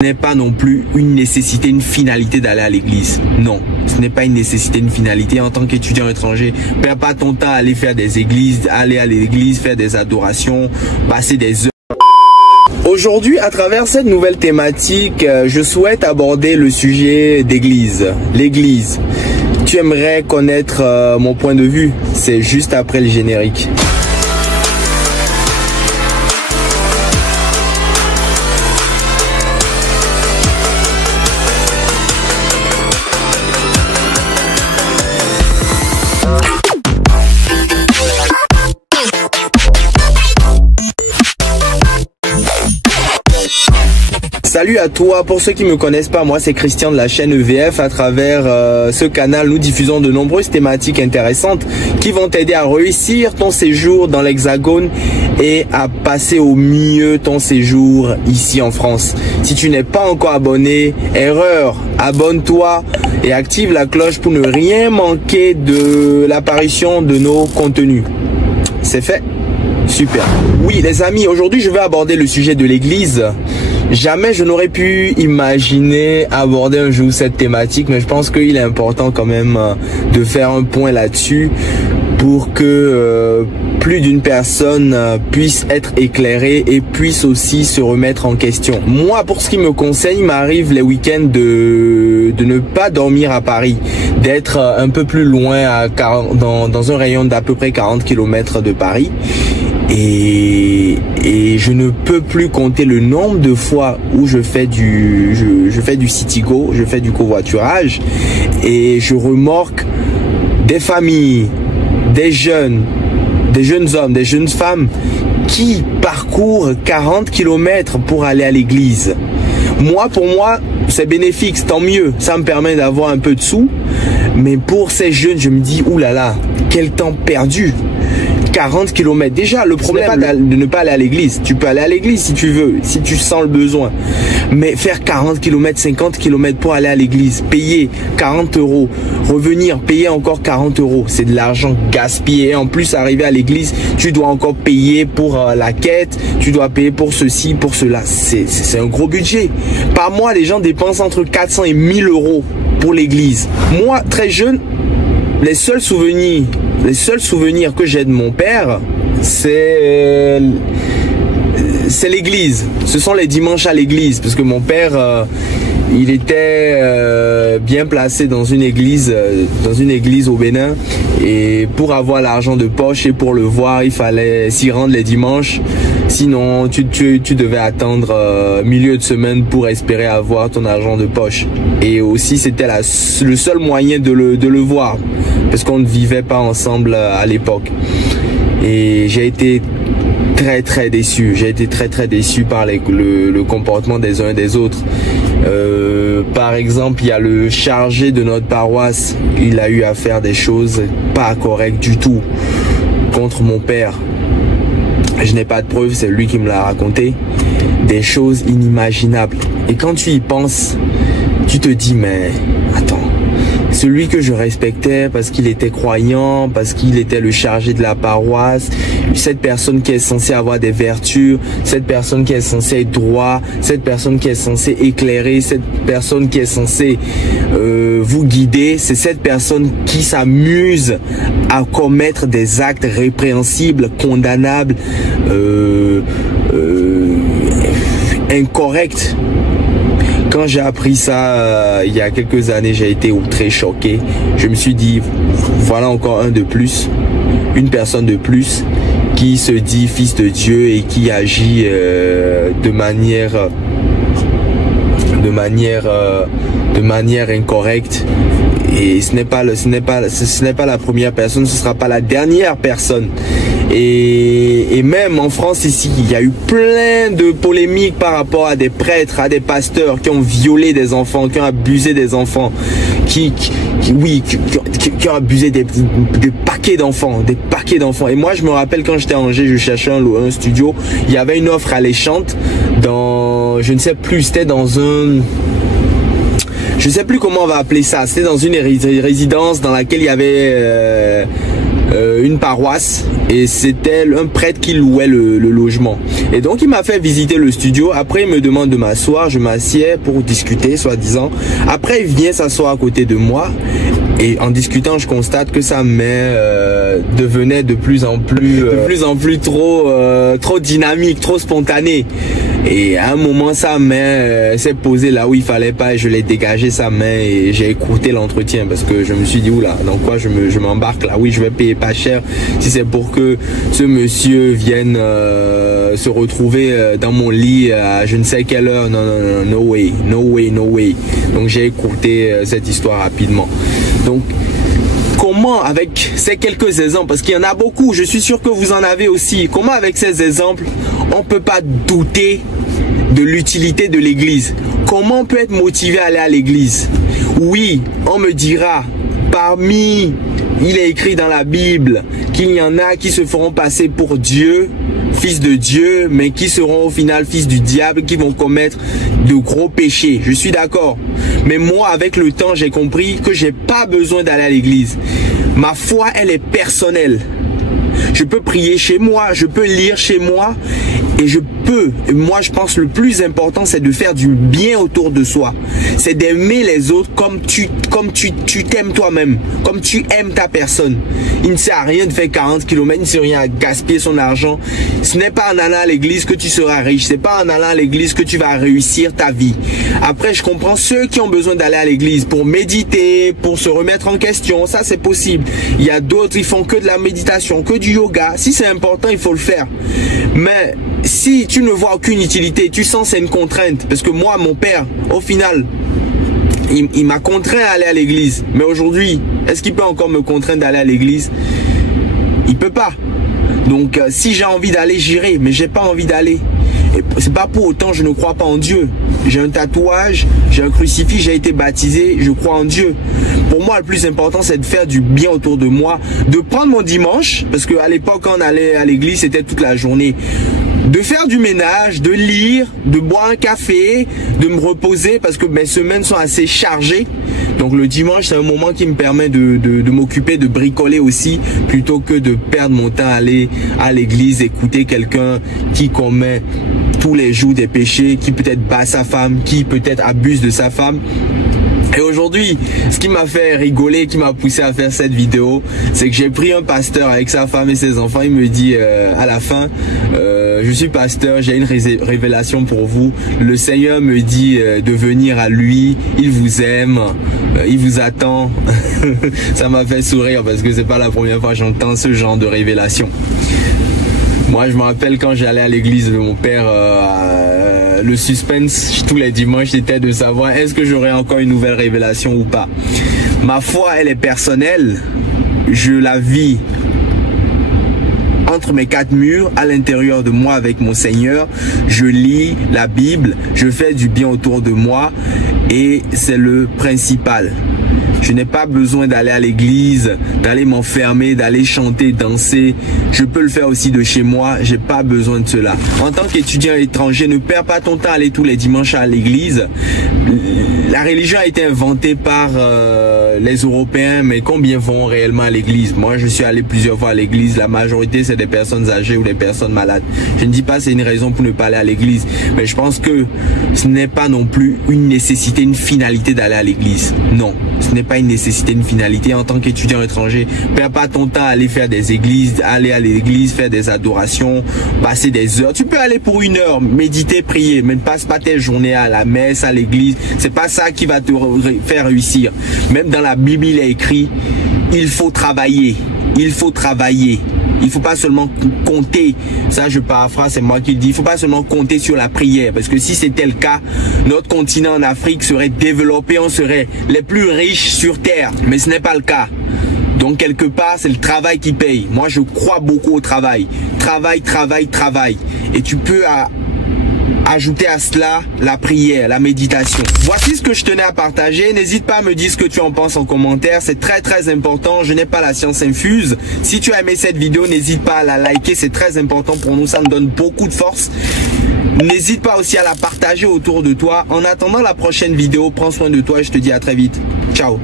N'est pas non plus une nécessité, une finalité d'aller à l'église. Non, ce n'est pas une nécessité, une finalité. En tant qu'étudiant étranger, perds pas ton temps à aller faire des églises, aller à l'église, faire des adorations, passer des heures. Aujourd'hui, à travers cette nouvelle thématique, je souhaite aborder le sujet d'église. L'église. Tu aimerais connaître mon point de vue? C'est juste après le générique. Salut à toi, pour ceux qui me connaissent pas, moi c'est Christian de la chaîne EVF. À travers ce canal, nous diffusons de nombreuses thématiques intéressantes qui vont t'aider à réussir ton séjour dans l'Hexagone et à passer au mieux ton séjour ici en France. Si tu n'es pas encore abonné, erreur, abonne-toi et active la cloche pour ne rien manquer de l'apparition de nos contenus. C'est fait? Super. Oui les amis, aujourd'hui je vais aborder le sujet de l'église. Jamais je n'aurais pu imaginer aborder un jour cette thématique, mais je pense qu'il est important quand même de faire un point là-dessus pour que plus d'une personne puisse être éclairée et puisse aussi se remettre en question. Moi, pour ce qui me concerne, il m'arrive les week-ends de ne pas dormir à Paris, d'être un peu plus loin dans un rayon d'à peu près 40 km de Paris. Et je ne peux plus compter le nombre de fois où je fais du Citigo, je fais du covoiturage et je remorque des familles, des jeunes hommes, des jeunes femmes qui parcourent 40 km pour aller à l'église. Moi, pour moi, c'est bénéfique, tant mieux. Ça me permet d'avoir un peu de sous. Mais pour ces jeunes, je me dis, oulala, quel temps perdu. 40 km. Déjà, le problème n'est pas de ne pas aller à l'église. Tu peux aller à l'église si tu veux, si tu sens le besoin. Mais faire 40 km, 50 km pour aller à l'église, payer 40 €, revenir, payer encore 40 €, c'est de l'argent gaspillé. Et en plus, arriver à l'église, tu dois encore payer pour la quête, tu dois payer pour ceci, pour cela. C'est un gros budget. Par mois, les gens dépensent entre 400 et 1000 € pour l'église. Moi, très jeune, les seuls souvenirs que j'ai de mon père, c'est l'église. Ce sont les dimanches à l'église, parce que mon père, il était bien placé dans une église au Bénin, et pour avoir l'argent de poche et pour le voir, il fallait s'y rendre les dimanches. Sinon, tu devais attendre milieu de semaine pour espérer avoir ton argent de poche. Et aussi, c'était le seul moyen de le voir, parce qu'on ne vivait pas ensemble à l'époque. Et j'ai été très déçu. J'ai été très déçu par le comportement des uns et des autres. Par exemple, il y a le chargé de notre paroisse. Il a eu à faire des choses pas correctes du tout contre mon père. Je n'ai pas de preuves, c'est lui qui me l'a raconté. Des choses inimaginables. Et quand tu y penses, tu te dis, mais attends, celui que je respectais parce qu'il était croyant, parce qu'il était le chargé de la paroisse, cette personne qui est censée avoir des vertus, cette personne qui est censée être droit, cette personne qui est censée éclairer, cette personne qui est censée vous guider, c'est cette personne qui s'amuse à commettre des actes répréhensibles, condamnables, incorrects. Quand j'ai appris ça il y a quelques années, j'ai été très choqué. Je me suis dit, voilà encore un de plus, une personne de plus qui se dit fils de Dieu et qui agit de manière incorrecte. Et ce n'est pas la première personne, ce sera pas la dernière personne. Et même en France ici, il y a eu plein de polémiques par rapport à des prêtres, à des pasteurs qui ont violé des enfants, qui ont abusé des enfants, qui ont abusé des paquets d'enfants, Et moi, je me rappelle quand j'étais à Angers, je cherchais un studio, il y avait une offre alléchante dans, je ne sais plus, c'était dans un... Je sais plus comment on va appeler ça. C'était dans une résidence dans laquelle il y avait une paroisse et c'était un prêtre qui louait le logement. Et donc il m'a fait visiter le studio. Après il me demande de m'asseoir, je m'assieds pour discuter soi-disant. Après il vient s'asseoir à côté de moi et en discutant je constate que sa main devenait de plus en plus trop dynamique, trop spontanée. Et à un moment sa main s'est posée là où il fallait pas et je l'ai dégagé sa main et j'ai écouté l'entretien parce que je me suis dit oula, dans quoi je m'embarque là. Oui, je vais payer pas cher si c'est pour que ce monsieur vienne se retrouver dans mon lit à je ne sais quelle heure. Non, non, non, no way, no way, no way. Donc j'ai écouté cette histoire rapidement. Donc comment avec ces quelques exemples, parce qu'il y en a beaucoup, je suis sûr que vous en avez aussi, comment avec ces exemples on peut pas douter de l'utilité de l'église? Comment on peut être motivé à aller à l'église? Oui, on me dira, il est écrit dans la Bible qu'il y en a qui se feront passer pour Dieu, fils de Dieu, mais qui seront au final fils du diable, qui vont commettre de gros péchés. Je suis d'accord. Mais moi, avec le temps, j'ai compris que j'ai pas besoin d'aller à l'église. Ma foi, elle est personnelle. Je peux prier chez moi, je peux lire chez moi et moi je pense le plus important c'est de faire du bien autour de soi. C'est d'aimer les autres comme tu t'aimes toi-même, comme tu aimes ta personne. Il ne sert à rien de faire 40 km, il ne sert à rien à gaspiller son argent. Ce n'est pas en allant à l'église que tu seras riche, c'est pas en allant à l'église que tu vas réussir ta vie. Après je comprends ceux qui ont besoin d'aller à l'église pour méditer, pour se remettre en question, ça c'est possible. Il y a d'autres, ils font que de la méditation, que du yoga. Si c'est important, il faut le faire. Mais si tu ne vois aucune utilité, tu sens c'est une contrainte. Parce que moi, mon père, au final, il m'a contraint à aller à l'église. Mais aujourd'hui, est-ce qu'il peut encore me contraindre d'aller à l'église? Il peut pas. Donc, si j'ai envie d'aller, j'irai. Mais j'ai pas envie d'aller. C'est pas pour autant je ne crois pas en Dieu. J'ai un tatouage, j'ai un crucifix, j'ai été baptisé, je crois en Dieu. Pour moi, le plus important, c'est de faire du bien autour de moi, de prendre mon dimanche, parce qu'à l'époque, quand on allait à l'église, c'était toute la journée. De faire du ménage, de lire, de boire un café, de me reposer, parce que mes semaines sont assez chargées. Donc le dimanche, c'est un moment qui me permet de m'occuper, de bricoler aussi, plutôt que de perdre mon temps à aller à l'église, écouter quelqu'un qui commet tous les jours des péchés, qui peut-être bat sa femme, qui peut-être abuse de sa femme. Et aujourd'hui, ce qui m'a fait rigoler, qui m'a poussé à faire cette vidéo, c'est que j'ai pris un pasteur avec sa femme et ses enfants. Il me dit à la fin, je suis pasteur, j'ai une révélation pour vous. Le Seigneur me dit de venir à lui, il vous aime, il vous attend. Ça m'a fait sourire parce que c'est pas la première fois que j'entends ce genre de révélation. Moi, je me rappelle quand j'allais à l'église de mon père, le suspense tous les dimanches c'était de savoir est-ce que j'aurai encore une nouvelle révélation ou pas. Ma foi, elle est personnelle. Je la vis entre mes quatre murs, à l'intérieur de moi avec mon Seigneur. Je lis la Bible, je fais du bien autour de moi et c'est le principal. Je n'ai pas besoin d'aller à l'église, d'aller m'enfermer, d'aller chanter, danser. Je peux le faire aussi de chez moi. J'ai pas besoin de cela. En tant qu'étudiant étranger, ne perds pas ton temps à aller tous les dimanches à l'église. La religion a été inventée par les Européens, mais combien vont réellement à l'église? Moi, je suis allé plusieurs fois à l'église. La majorité, c'est des personnes âgées ou des personnes malades. Je ne dis pas que c'est une raison pour ne pas aller à l'église, mais je pense que ce n'est pas non plus une nécessité, une finalité d'aller à l'église. Non, ce n'est pas une nécessité, une finalité. En tant qu'étudiant étranger, perds pas ton temps à aller faire des églises, aller à l'église, faire des adorations, passer des heures. Tu peux aller pour 1 heure, méditer, prier, mais ne passe pas tes journées à la messe, à l'église. C'est pas ça qui va te faire réussir. Même dans la Bible, il est écrit, il faut travailler. Il faut travailler. Il faut pas seulement compter, ça je paraphrase, c'est moi qui le dis, il faut pas seulement compter sur la prière, parce que si c'était le cas, notre continent en Afrique serait développé, on serait les plus riches sur terre, mais ce n'est pas le cas. Donc quelque part, c'est le travail qui paye. Moi, je crois beaucoup au travail. Travail, travail, travail. Et tu peux ajouter à cela la prière, la méditation. Voici ce que je tenais à partager. N'hésite pas à me dire ce que tu en penses en commentaire. C'est très très important. Je n'ai pas la science infuse. Si tu as aimé cette vidéo, n'hésite pas à la liker. C'est très important pour nous. Ça me donne beaucoup de force. N'hésite pas aussi à la partager autour de toi. En attendant la prochaine vidéo, prends soin de toi et je te dis à très vite. Ciao.